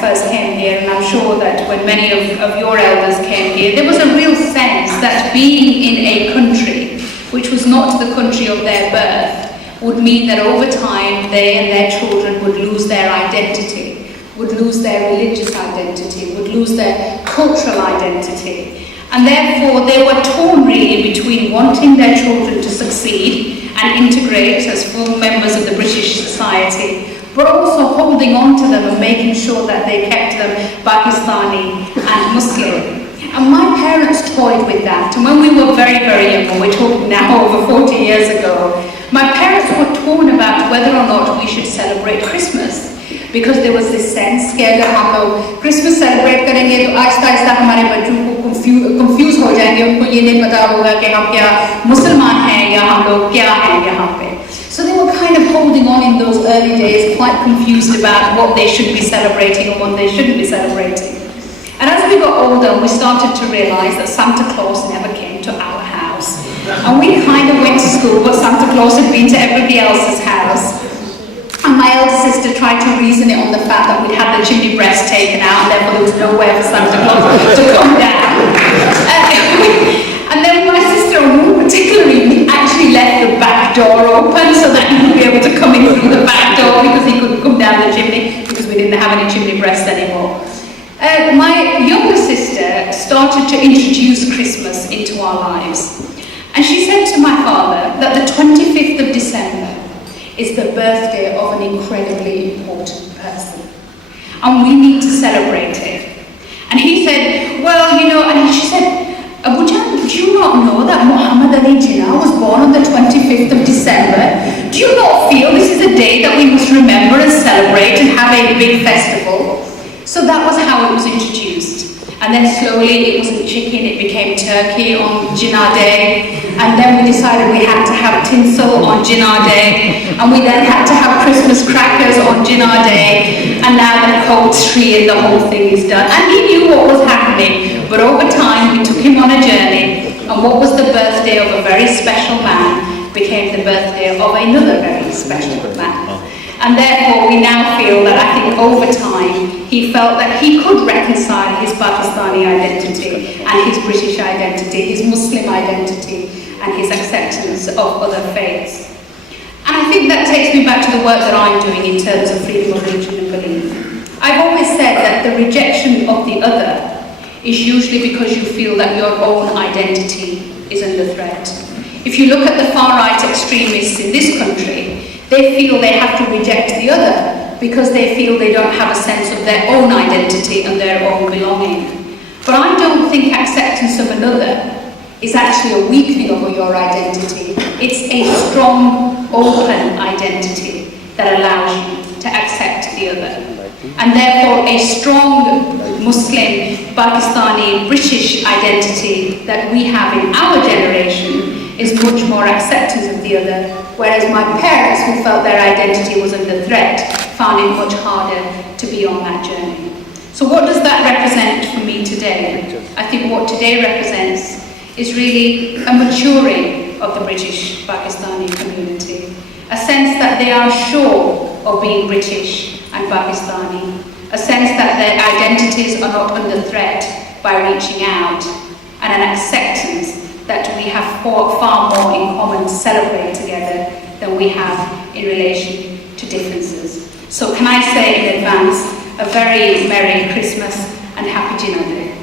first came here, and I'm sure that when many of your elders came here, there was a real sense that being in a country which was not the country of their birth would mean that over time they and their children would lose their identity, would lose their religious identity, would lose their cultural identity. And therefore they were torn really between wanting their children to succeed and integrate as full members of the British society, but also holding on to them and making sure that they kept them Pakistani and Muslim. And my parents toyed with that, and when we were very, very young, and we're talking now over 40 years ago, my parents were torn about whether or not we should celebrate Christmas, because there was this sense कि अगर हम लोग Christmas celebrate करेंगे तो आहिस्ता आहिस्ता हमारे बच्चों को confuse हो जाएंगे, उनको ये नहीं पता होगा कि हम क्या मुसलमान हैं या हम लोग क्या हैं यहाँ पे. So they were kind of holding on in those early days, quite confused about what they should be celebrating and what they shouldn't be celebrating. And as we got older, we started to realize that Santa Claus never came to our house. And we kind of went to school, but Santa Claus had been to everybody else's house. And my elder sister tried to reason it on the fact that we'd had the chimney breast taken out, and therefore there was nowhere for Santa Claus to come down. And then my sister, particularly, actually left the back door open so that he would be able to come in through the back door because he couldn't come down the chimney because we didn't have any chimney breasts anymore. My younger sister started to introduce Christmas into our lives. And she said to my father that the 25th of December is the birthday of an incredibly important person. And we need to celebrate it. And he said, well, you know, and she said, Abu Jan, do you not know that Muhammad Ali Jinnah was born on the 25th of December? Do you not feel this is a day that we must remember and celebrate and have a big festival? So that was how it was introduced. And then slowly it wasn't chicken, it became turkey on Jinnah Day. And then we decided we had to have tinsel on Jinnah Day. And we then had to have Christmas crackers on Jinnah Day. And now the cold tree and the whole thing is done. And he knew what was happening. But over time we took him on a journey. And what was the birthday of a very special man became the birthday of another very special man. And therefore we now feel that I think over time he felt that he could reconcile his Pakistani identity and his British identity, his Muslim identity and his acceptance of other faiths. And I think that takes me back to the work that I'm doing in terms of freedom of religion and belief. I've always said that the rejection of the other is usually because you feel that your own identity is under threat. If you look at the far-right extremists in this country, they feel they have to reject the other because they feel they don't have a sense of their own identity and their own belonging. But I don't think acceptance of another is actually a weakening of your identity. It's a strong, open identity that allows you to accept the other. And therefore a strong Muslim, Pakistani, British identity that we have in our generation is much more acceptance of the other, whereas my parents, who felt their identity was under threat, found it much harder to be on that journey. So what does that represent for me today? I think what today represents is really a maturing of the British Pakistani community, a sense that they are sure of being British and Pakistani, a sense that their identities are not under threat by reaching out, and an acceptance that we have far more in common to celebrate together than we have in relation to differences. So can I say in advance a very Merry Christmas and Happy Jinnah Day.